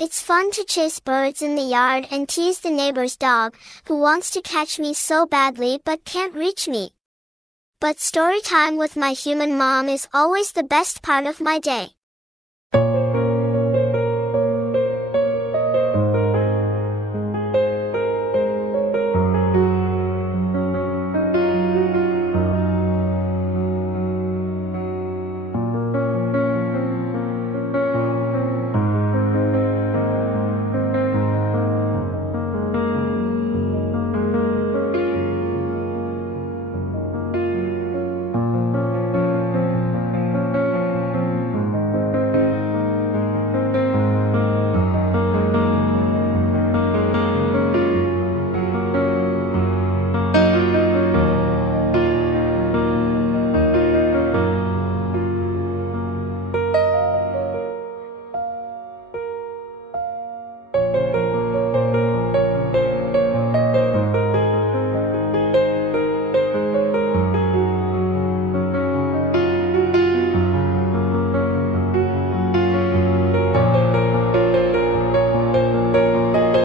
It's fun to chase birds in the yard and tease the neighbor's dog, who wants to catch me so badly but can't reach me. But story time with my human mom is always the best part of my day.